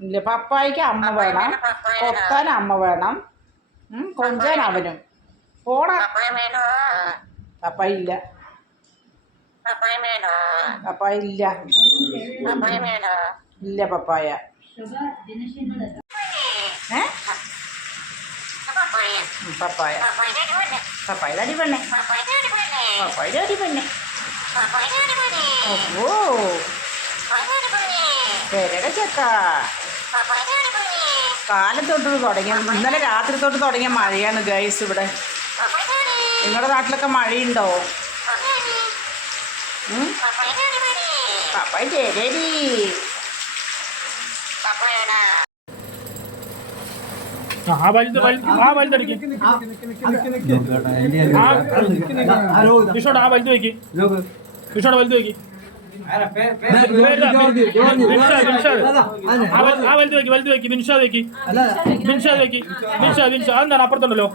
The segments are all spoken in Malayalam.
ഇല്ല പപ്പായ്ക്ക് അമ്മ വേണം. കൊത്താൻ അമ്മ വേണം. കൊഞ്ചാൻ അവനും. പോടാ. പപ്പായ ഇല്ല. പപ്പായ ഇല്ല. ഇല്ല പപ്പായ. ഏ? പപ്പായ. പപ്പായുടെ അടി പെണ്ണേ പപ്പായുടെ അടി പെണ്ണേ ഓ പെരട ചക്ക കാലത്തോട്ട് തുടങ്ങി ഇന്നലെ രാത്രി തൊട്ട് തുടങ്ങിയ മഴയാണ് ഗൈസ് ഇവിടെ നിങ്ങളുടെ നാട്ടിലൊക്കെ മഴയുണ്ടോ? പപ്പായ തരടി ആ വലുത് ആ വലുത് വിഷോട് ആ വലുത് വെക്ക് വിഷോട് വലുത് വെക്ക് ആ വലുത് വെക്ക് വലുത് വെക്ക് ബിൻഷാദ് വെക്ക് ബിൻഷാദ് വെക്ക് ബിൻഷാദ് ബിൻഷാദ് അതെന്താണ് അപ്പുറത്തുണ്ടല്ലോ?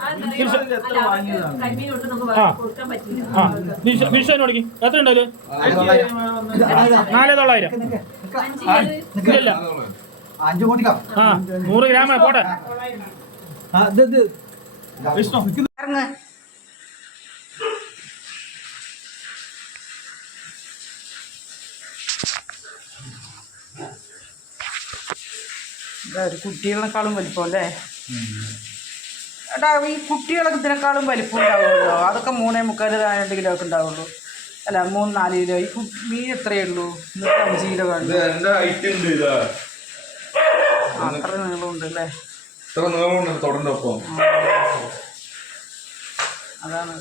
ആ. ആ. ബിൻഷ- ബിൻഷാദിന് കൊടുക്ക് എത്ര ഉണ്ടല്ലോ നാല് തൊള്ളായിരം. ഇല്ല. ആ നൂറ് ഗ്രാം പോട്ടെ. വിഷ്ണു. ഒരു കുട്ടികളെക്കാളും വലിപ്പം അല്ലേ? എടാ ഈ കുട്ടികളൊക്കെ ഇതിനേക്കാളും വലിപ്പം ഉണ്ടാവുമല്ലോ. അതൊക്കെ മൂന്നേ മുക്കാൽ രണ്ട് കിലോ ഒക്കെ ഉണ്ടാവുള്ളൂ. അല്ല മൂന്ന് നാല് കിലോ. ഈ മീൻ എത്രയേ ഉള്ളൂ? ഇന്നത്തെ അഞ്ച് കിലോ കണ്ടു അത്ര നീളമുണ്ട് അല്ലേ? അതാണ്.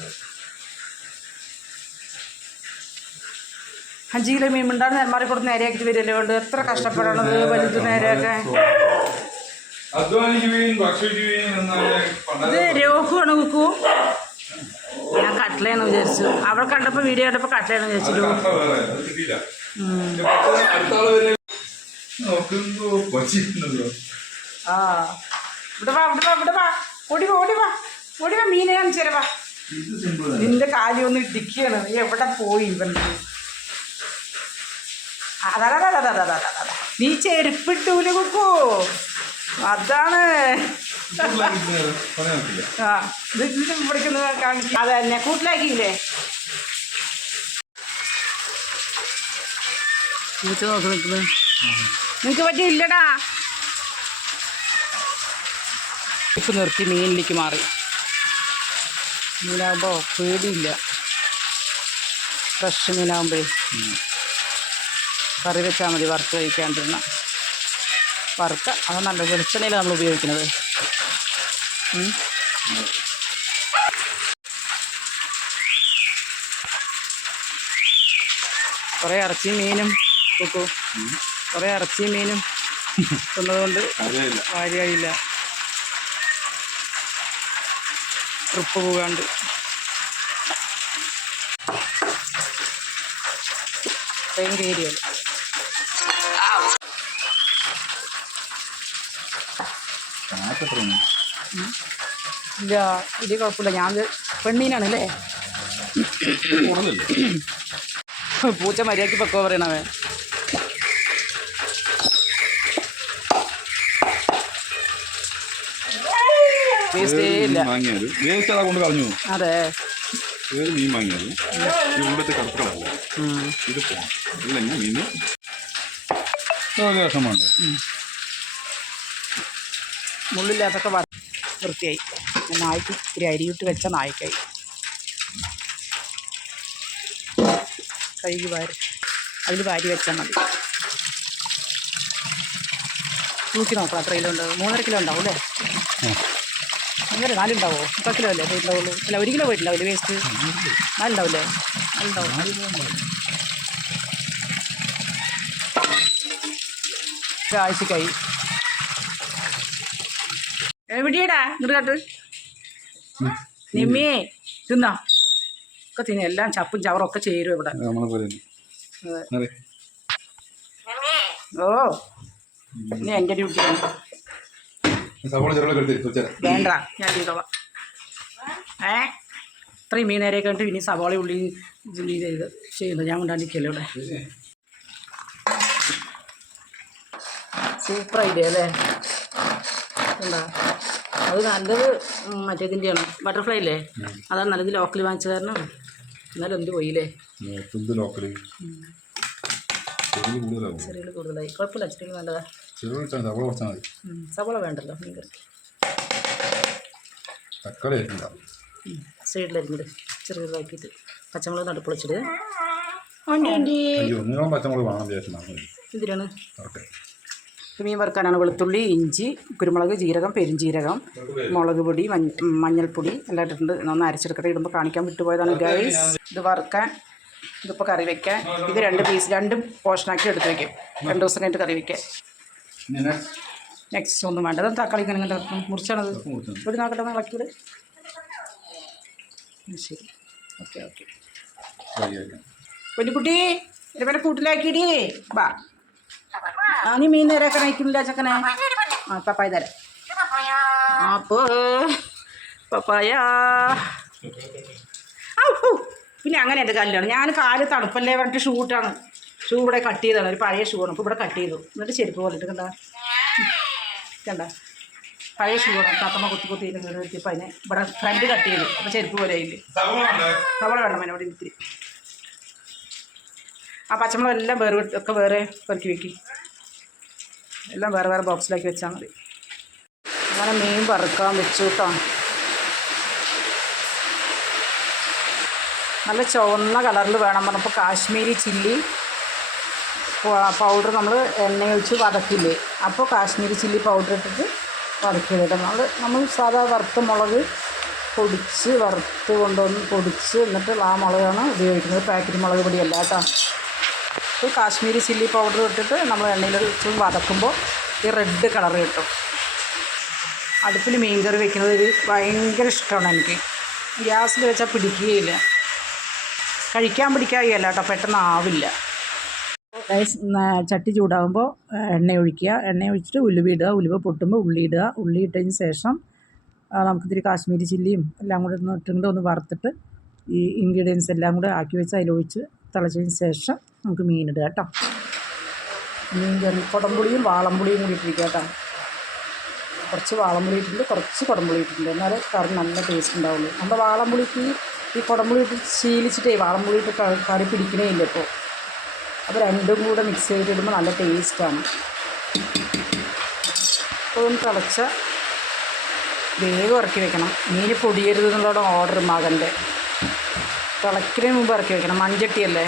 അഞ്ച് കിലോ മീൻ ഉണ്ടാകുന്ന നെന്മാറി കൊടുത്ത് നേരെയാക്കിട്ട് വരില്ലേ? കൊണ്ട് എത്ര കഷ്ടപ്പെടണത് വലുത് നേരെയൊക്കെ. ഇത് രോഹുവാണ് കുക്കു. ഞാൻ കട്ട്ലയെന്ന് വിചാരിച്ചു. അവൾ കണ്ടപ്പോൾ വീഡിയോ കണ്ടപ്പോൾ കട്ട്ലയെന്ന് വിചാരിച്ചു. ഓടിവാ ആ. ഇവിടെ വാ ഇവിടെ വാ ഇവിടെ വാ. ഓടി വാ ഓടി വാ. ഓടി വാ മീനെ കാണിച്ചു തരാം വാ. ഇത് സിമ്പിൾ നിന്റെ കാലി ഒന്ന് ഇടിക്കുകയാണ്. നീ എവിടെ പോയി ഇവന്റെ അതാ നീ ചെരുപ്പിട്ടൂല കുക്കു. അതാണ്. ആ ഇത് ഇവിടേക്കൊന്ന് കാണിക്കും. അതെ തന്നെ കൂട്ടിലാക്കിയില്ലേ? നിങ്ങക്ക് പറ്റി നിനക്ക് പറ്റിയില്ലടാ ഇപ്പം നിർത്തി മീനിലേക്ക് മാറി. മീനാകുമ്പോൾ പേടിയില്ല. ഫ്രഷ് മീനാകുമ്പോഴേ കറി വെച്ചാൽ മതി വറുത്ത് കഴിക്കാണ്ടിരുന്ന. വറുക്ക അത് നല്ല വെളിച്ചെണ്ണയിൽ നമ്മൾ ഉപയോഗിക്കുന്നത്. കുറേ ഇറച്ചി മീനും കുക്കു കുറേ ഇറച്ചി മീനും തിന്നതുകൊണ്ട് കാര്യമായില്ല ട്രിപ്പ് പോകാണ്ട്. ഇല്ല വലിയ കുഴപ്പമില്ല. ഞാൻ ഇത് പെണ്ണീനാണ് അല്ലേ പൂച്ച മര്യാദയ്ക്ക് പക്കോ പറയണവേ അതാ ഏത് മീൻ വാങ്ങിയത്. ഈ ഉള്ളത്തെ ഇത് ഇല്ലെങ്കിൽ മുള്ളില്ലാത്തൊക്കെ വ- വൃത്തിയായി. നായ്ക്ക് ഇത്തിരി അരിയിട്ട് വെച്ച നായ്ക്കായി. കഴുകി വാരി അതിൽ വാരി വെച്ചാൽ മതി. തൂക്കി നോക്കാം അത്ര കിലോ ഉണ്ടാവും മൂന്നര കിലോ ഉണ്ടാവും അല്ലേ? മൂന്നര നാലുണ്ടാവോ? മുപ്പത് കിലോ അല്ലേ പോയിട്ടുണ്ടാവുള്ളൂ? അല്ല ഒരു കിലോ പോയിട്ടുണ്ടാവില്ലേ വേസ്റ്റ് നാലുണ്ടാവില്ലേ? നാലുണ്ടാവും. ഒരാഴ്ചക്കായി എവിടെയാടാ? ഇങ്ങോട്ട് നിമ്മിയേ തിന്നാ. ഒക്കെ തിന്ന എല്ലാം ചപ്പും ചവറും ഒക്കെ ചേരും ഇവിടെ. ഓ ഇനി എന്റെ ഡ്യൂട്ടി വേണ്ട ഞാൻ ചെയ്തോളാം. ഏ? ഇത്രയും മീൻ നേരെ കണ്ടിട്ട് ഇനി സവാള ഉള്ളി ജോലി ചെയ്ത് ചെയ്യുന്നത് ഞാൻ കൊണ്ടാണ്ടിരിക്കല്ലോ ഇവിടെ. സൂപ്പർ ഐഡിയ അല്ലേ? എന്താ? അത് നല്ലത് മറ്റേ മറ്റേതിന്റെയാണ് ബട്ടർഫ്ലൈ അല്ലേ അതാണ് നല്ലത് ലോക്കൽ വാങ്ങിച്ച കാരണം എന്നാലും എന്ത് പോയില്ലേ? ചെറിയ കൂടുതലായി. കുഴപ്പമില്ല ചെറിയ നല്ലതാ സവള വേണ്ടല്ലോ മീൻ കറി തക്കാളി സൈഡിലരിഞ്ഞിട് പച്ചമുളക് നടുപ്പൊളിച്ചിട്ട് ഇതിലാണ് ഓക്കെ. മീൻ വറുക്കാനാണ് വെളുത്തുള്ളി ഇഞ്ചി കുരുമുളക് ജീരകം പെരുംജീരകം മുളക് പൊടി മഞ്ഞ മഞ്ഞൾപ്പൊടി എല്ലാം ഇട്ടിട്ടുണ്ട്. ഒന്ന് അരച്ചെടുക്കട്ടെ ഇടുമ്പോൾ കാണിക്കാൻ വിട്ടുപോയതാണ് ഗൈസ് ഇത് വറുക്കാൻ ഇതിപ്പോൾ കറി വയ്ക്കാൻ ഇത് രണ്ട് പീസ് രണ്ടും പോഷനാക്കി എടുത്ത് വയ്ക്കും രണ്ട് ദിവസം കഴിഞ്ഞിട്ട് കറി വയ്ക്കാൻ നെക്സ്റ്റ് ഒന്നും വേണ്ട. അത് തക്കാളി ഇറക്കും. മുറിച്ചാണത്. ഒരു നോക്കട്ടെ ഇളക്കിയത് ശരി. Okay okay. പൊന്നുകുട്ടി ഇതുവരെ കൂട്ടിലാക്കിയിടി. ബാ. ആ നീ മീൻ നേരെയൊക്കെ നയിക്കുന്നില്ല ചക്കനെ? ആ പപ്പായ തരാം. അപ്പോ പപ്പായ. പിന്നെ അങ്ങനെ എന്റെ കല്ലാണ് ഞാൻ കാൽ തണുപ്പല്ലേ പറഞ്ഞിട്ട് ഷൂട്ടാണ്. ഷൂ ഇവിടെ കട്ട് ചെയ്താണ് ഒരു പഴയ ഷൂ ആണ്. അപ്പോൾ ഇവിടെ കട്ട് ചെയ്തു. എന്നിട്ട് ചെരുപ്പ് പോലിട്ട് കണ്ട? കണ്ട? പഴയ ഷൂ ആണ്. താത്തമ്മ കുത്തി കുത്തി നിർത്തിയപ്പോൾ അതിനെ ഇവിടെ ഫ്രണ്ട് കട്ട് ചെയ്തു. അപ്പോൾ ചെരുപ്പ് പോലെ ആയില്ലേ? സവള വേണം അതിനോട് ഇത്തിരി. ആ വേറെ ഒക്കെ വേറെ പെറുക്കി വെക്കി. എല്ലാം വേറെ വേറെ ബോക്സിലാക്കി വെച്ചാൽ മതി. അങ്ങനെ മീൻ വറുക്കാൻ വെച്ചു കേട്ടോ നല്ല ചുവന്ന കളറിൽ വേണം പറഞ്ഞപ്പോൾ കാശ്മീരി ചില്ലി പൗഡർ നമ്മൾ എണ്ണ ഒഴിച്ച് വതക്കില്ലേ? അപ്പോൾ കാശ്മീരി ചില്ലി പൗഡർ ഇട്ടിട്ട് വറുക്കിയിടണം നമ്മൾ നമ്മൾ സാധാ വറുത്ത മുളക് പൊടിച്ച് വറുത്ത് കൊണ്ടുവന്ന് പൊടിച്ച് എന്നിട്ട് ആ മുളകാണ് ഉപയോഗിക്കുന്നത്. പാക്കറ്റ് മുളക് പൊടിയല്ല കേട്ടോ. ഈ കാശ്മീരി ചില്ലി പൗഡർ ഇട്ടിട്ട് നമ്മൾ എണ്ണയിൽ വെച്ച് വതക്കുമ്പോൾ ഈ റെഡ് കളർ കിട്ടും. അടുപ്പിൽ മീൻ കറി വെക്കുന്നത് ഒരു ഭയങ്കര ഇഷ്ടമാണ് എനിക്ക്. ഗ്യാസിൽ വെച്ചാൽ പിടിക്കുകയില്ല. കഴിക്കാൻ പിടിക്കാകുകയല്ല കേട്ടോ പെട്ടെന്ന് ആവില്ല. ചട്ടി ചൂടാകുമ്പോൾ എണ്ണ ഒഴിക്കുക. എണ്ണ ഒഴിച്ചിട്ട് ഉലുവ ഇടുക. ഉലുവ പൊട്ടുമ്പോൾ ഉള്ളി ഇടുക. ഉള്ളി ഇട്ടതിന് ശേഷം നമുക്കിത്തിരി കാശ്മീരി ചില്ലിയും എല്ലാം കൂടെ ഒന്ന് ഇട്ടുകൊണ്ട് ഒന്ന് വറുത്തിട്ട് ഈ ഇൻഗ്രീഡിയൻസ് എല്ലാം കൂടെ ആക്കി വെച്ച് അതിലൊഴിച്ച് തിളച്ചതിന് ശേഷം നമുക്ക് മീൻ ഇടുക കേട്ടോ. മീൻ കറി കുടംപുളിയും വാളംപുളിയും കൂടി ഇട്ടിരിക്കുക കേട്ടോ. കുറച്ച് വാളംപുളി ഇട്ടിട്ടുണ്ട് കുറച്ച് കുടംപുളി ഇട്ടിട്ടുണ്ട്. എന്നാലേ കറി നല്ല ടേസ്റ്റ് ഉണ്ടാവുള്ളൂ. നമ്മുടെ വാളംപുളിക്ക് ഈ കുടംപുളി ഇട്ട് ശീലിച്ചിട്ടേ വാളംപുളി ഇട്ട് കറി പിടിക്കണേ ഇല്ല ഇപ്പോൾ അപ്പോൾ രണ്ടും കൂടെ മിക്സ് ചെയ്തിടുമ്പോൾ നല്ല ടേസ്റ്റാണ് അപ്പോൾ ഒന്ന് തിളച്ച വേഗം ഇറക്കി വെക്കണം. മീൻ പൊടിയരുത് എന്നുള്ളതാണ് ഓർഡർ മകന്റെ. തിളയ്ക്കുന്നതിന് മുമ്പ് ഇറക്കി വെക്കണം. മൺചട്ടിയല്ലേ?